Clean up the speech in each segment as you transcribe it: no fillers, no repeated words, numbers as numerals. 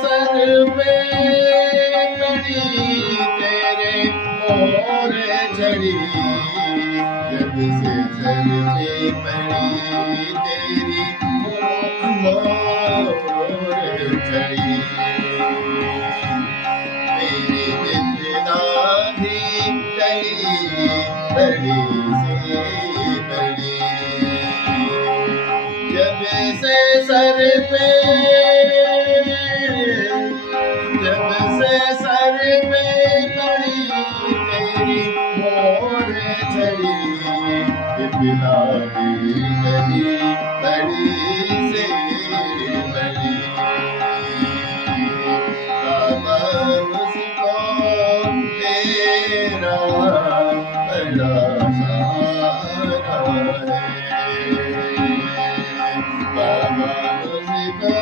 Sir पे पड़ी तेरे मोर झड़ी, जब से सर पे पड़ी तेरी मोर झड़ी, मेरी निंदा भी टली बड़ी से बड़ी, जब से सर पे पड़ी तेरी मोर झड़ी, बिना गली बड़ी से बड़ी, बाबा मुझको तेरा बड़ा सहारा है, बाबा मुझको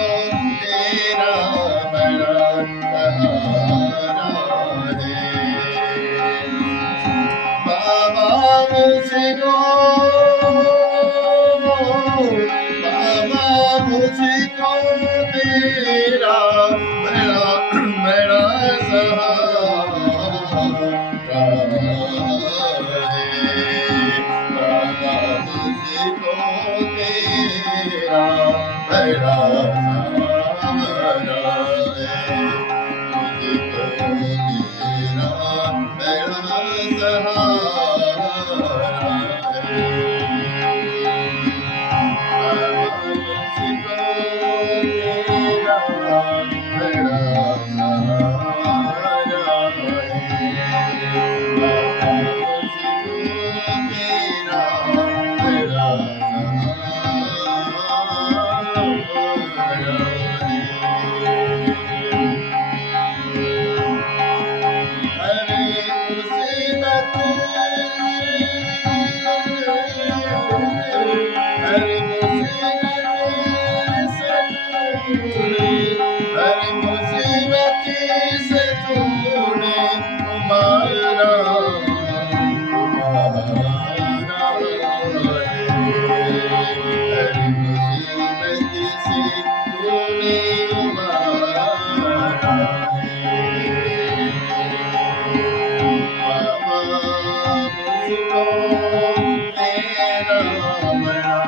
तेरा बड़ा सहारा है, बाबा मुझको तेरा बड़ा बड़ा सहारा है, बाबा मुझको तेरा बड़ा सहारा है, मुझको तेरा बड़ा सहारा है, हर मुसीबत से तूने उबारा, हर मुसीबत से तूने उबारा है, बाबा मुझको तेरा बड़ा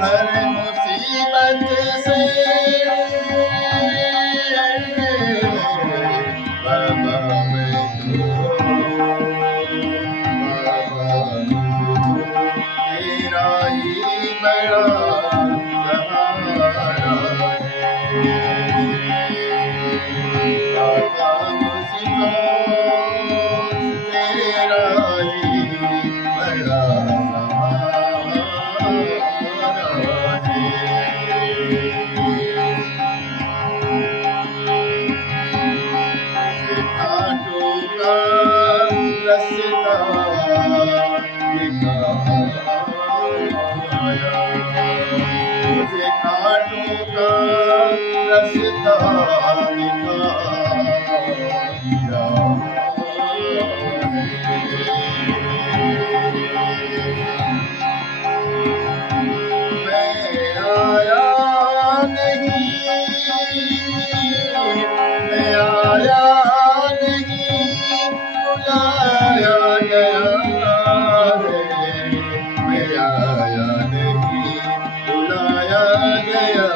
हर मुसीबत से बाबा मैं तेरा ही बड़ा सहारा है, बाबा मुझको तेरा ही बड़ा रास्ता दिखाया, मुझे घाटों का रास्ता दिखाया, मैं आया नहीं, मैं आया बुलाया गया है, मैं आया नहीं बुलाया गया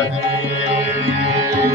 है,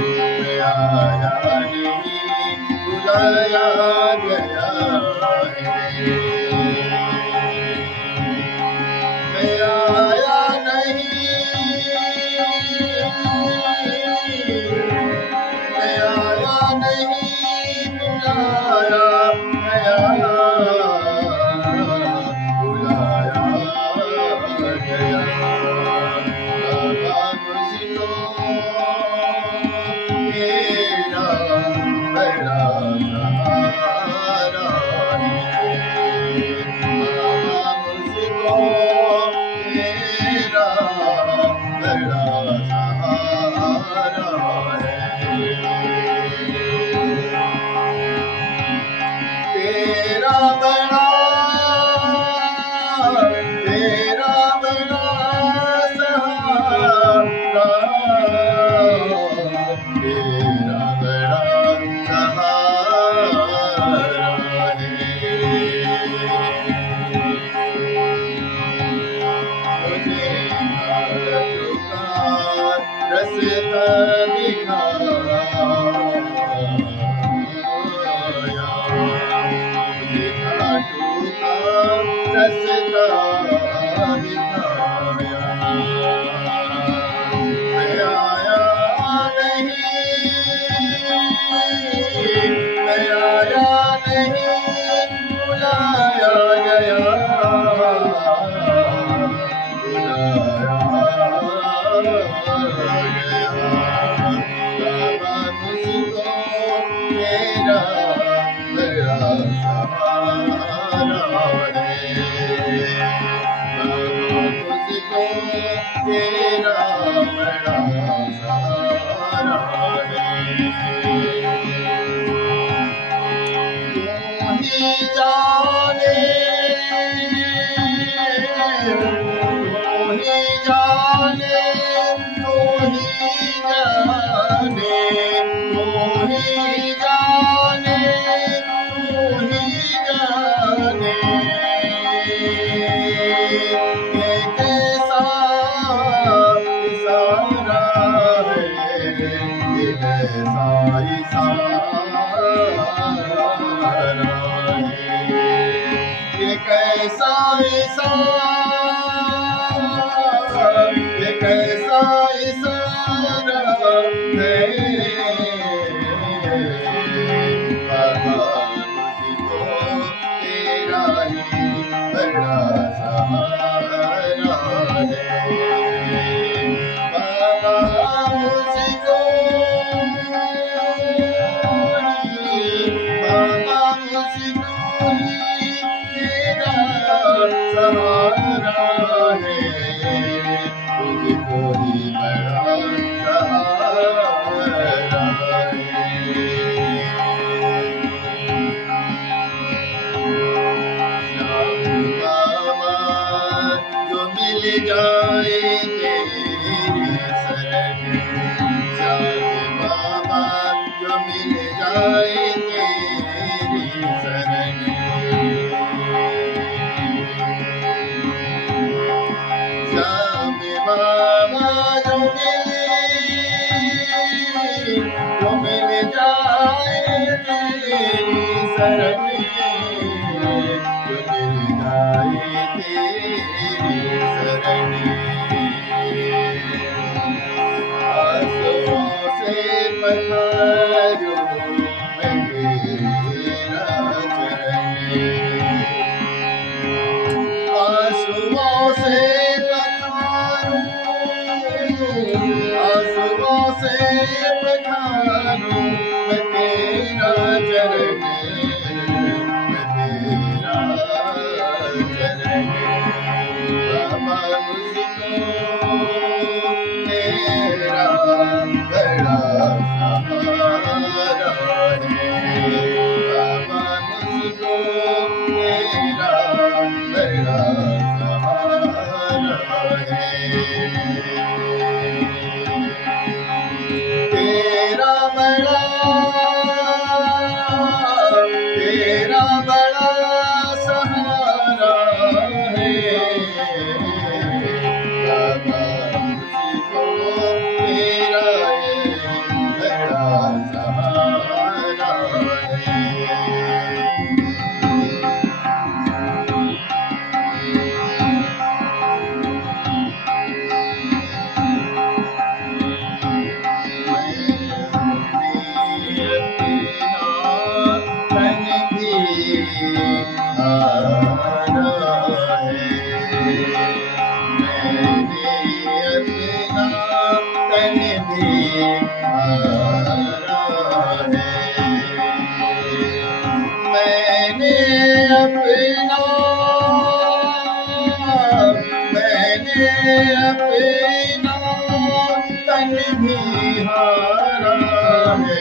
रस्ता दिखाया, मुझे खाटू का रस्ता दिखाया। मैं आया नहीं, बुलाया गया, बाबा मुझको मेरा बड़ा सहारा है, बाबा मुझको तेरा बड़ा सहारा है। जाने तू ही जाने, तू ही जाने, तू ही जाने, तू ही जाने, ये कैसा इशारा है, ये कैसा इशारा, ये कैसा इशारा, ये कैसा इशारा है, बाबा मुझको तेरा ही बड़ा सहारा है, बाबा मुझको, बाबा मुझको सहारा है, तुझको ही बड़ा सहारा है। बाबा जो मिल जाए तेरी शरण, बाबा जो मिल जाए तेरी शरण, बाबा जो मिल जाए तेरी शरण, जो मिल जाए तेरी शरण, आंसुओं से पखारूं मैं तेरा चरण, आंसुओं से आंसुओं से पखारूं मैं तेरा चरण, मैं तेरा चरण, बाबा मुझको तेरा बड़ा सहारा है, बाबा मुझको तेरा बड़ा सहारा है। तेरा बड़ा सहारा है, बाबा मुझको तेरा बड़ा सहारा है। अपना तन भी हारा है,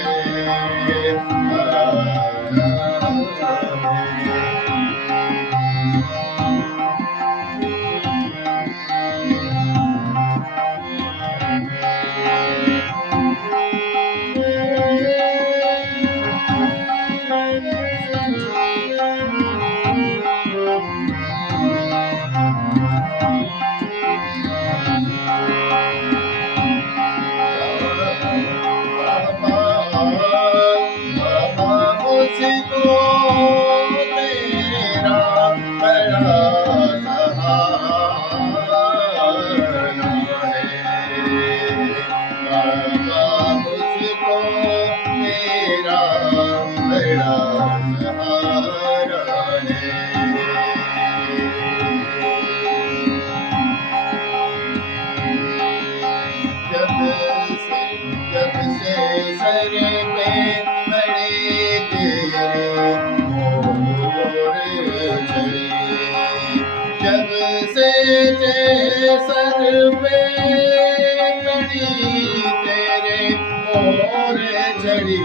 से सर पे पड़ी तेरे मोर झड़ी,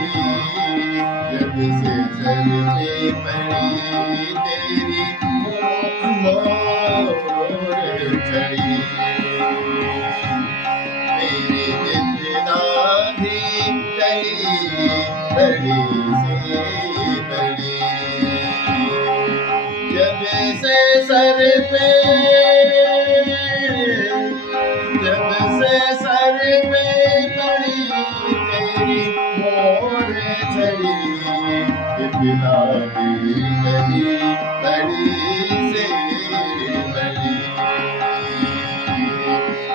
जब से सर पे पड़ी तेरी मोर झड़ी, मेरी जितना भी टली बड़ी से बड़ी, जब से सर पे पड़ी तेरी मोर झड़ी, बिना भी बड़ी बड़ी से बड़ी,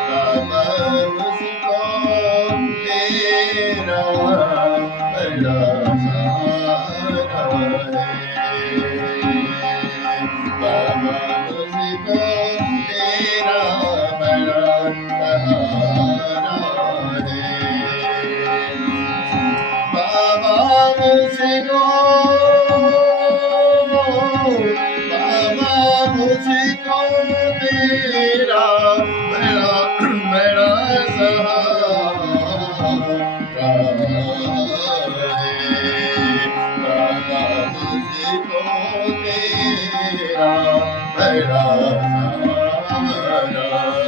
बाबा मुझको तेरा बड़ा सहारा है, बाबा मुझको तेरा बड़ा सहारा है, बाबा मुझको तेरा बड़ा बड़ा सहारा है, बाबा मुझको तेरा बड़ा सहारा